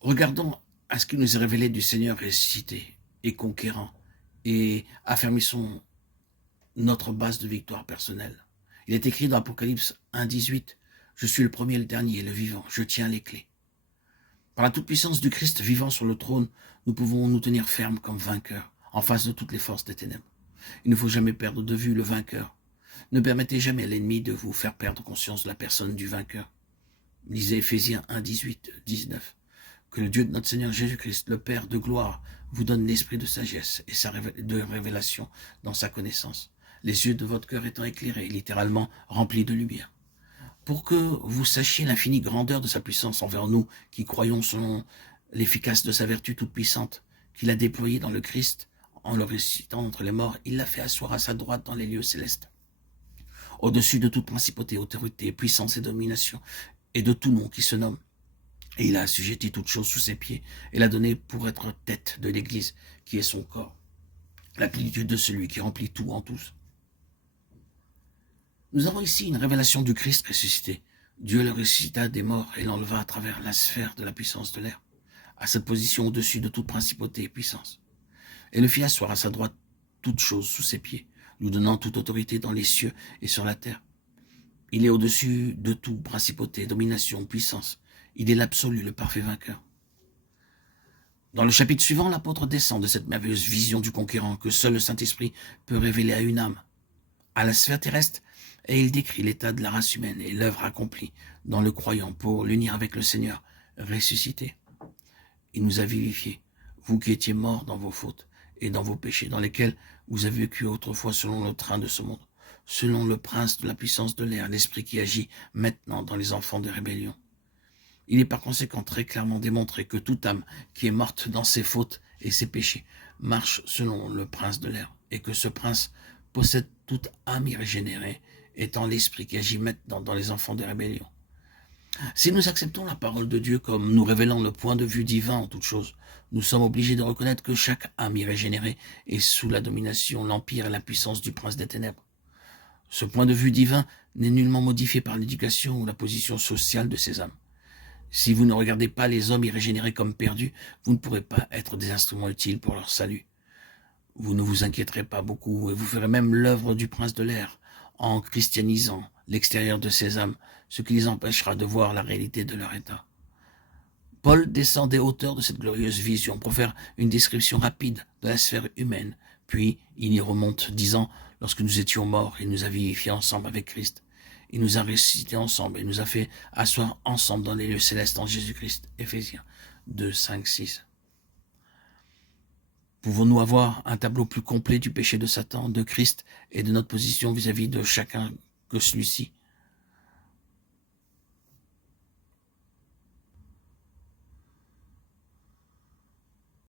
Regardons à ce qui nous est révélé du Seigneur ressuscité et conquérant, et affermissons notre base de victoire personnelle. Il est écrit dans Apocalypse 1,18 « Je suis le premier, le dernier, le vivant, je tiens les clés ». Par la toute-puissance du Christ vivant sur le trône, nous pouvons nous tenir fermes comme vainqueurs, en face de toutes les forces des ténèbres. Il ne faut jamais perdre de vue le vainqueur. Ne permettez jamais à l'ennemi de vous faire perdre conscience de la personne du vainqueur. Lisez Éphésiens 1, 18, 19. Que le Dieu de notre Seigneur Jésus-Christ, le Père de gloire, vous donne l'esprit de sagesse et de révélation dans sa connaissance, les yeux de votre cœur étant éclairés, littéralement remplis de lumière, pour que vous sachiez l'infinie grandeur de sa puissance envers nous, qui croyons selon l'efficace de sa vertu toute puissante, qu'il a déployée dans le Christ, en le ressuscitant entre les morts, il l'a fait asseoir à sa droite dans les lieux célestes, au-dessus de toute principauté, autorité, puissance et domination, et de tout nom qui se nomme. Et il a assujetti toutes choses sous ses pieds, et l'a donné pour être tête de l'Église, qui est son corps, la plénitude de celui qui remplit tout en tous. Nous avons ici une révélation du Christ ressuscité. Dieu le ressuscita des morts et l'enleva à travers la sphère de la puissance de l'air, à cette position au-dessus de toute principauté et puissance, et le fit asseoir à sa droite toutes choses sous ses pieds, lui donnant toute autorité dans les cieux et sur la terre. Il est au-dessus de toute principauté, domination, puissance. Il est l'absolu, le parfait vainqueur. Dans le chapitre suivant, l'apôtre descend de cette merveilleuse vision du conquérant que seul le Saint-Esprit peut révéler à une âme, à la sphère terrestre, et il décrit l'état de la race humaine et l'œuvre accomplie dans le croyant pour l'unir avec le Seigneur ressuscité. Il nous a vivifiés, vous qui étiez morts dans vos fautes et dans vos péchés, dans lesquels vous avez vécu autrefois selon le train de ce monde, selon le prince de la puissance de l'air, l'esprit qui agit maintenant dans les enfants de rébellion. Il est par conséquent très clairement démontré que toute âme qui est morte dans ses fautes et ses péchés marche selon le prince de l'air, et que ce prince possède toute âme irrégénérée, étant l'esprit qui agit maintenant dans les enfants de rébellion. Si nous acceptons la parole de Dieu comme nous révélant le point de vue divin en toute chose, nous sommes obligés de reconnaître que chaque âme irrégénérée est sous la domination, l'empire et la puissance du prince des ténèbres. Ce point de vue divin n'est nullement modifié par l'éducation ou la position sociale de ces âmes. Si vous ne regardez pas les hommes irrégénérés comme perdus, vous ne pourrez pas être des instruments utiles pour leur salut. Vous ne vous inquiéterez pas beaucoup et vous ferez même l'œuvre du prince de l'air en christianisant l'extérieur de ces âmes, ce qui les empêchera de voir la réalité de leur état. Paul descend des hauteurs de cette glorieuse vision pour faire une description rapide de la sphère humaine, puis il y remonte, disant « Lorsque nous étions morts, il nous a vivifiés ensemble avec Christ. Il nous a ressuscités ensemble et nous a fait asseoir ensemble dans les lieux célestes en Jésus-Christ. » Éphésiens 2, 5, 6. Pouvons-nous avoir un tableau plus complet du péché de Satan, de Christ et de notre position vis-à-vis de chacun que celui-ci?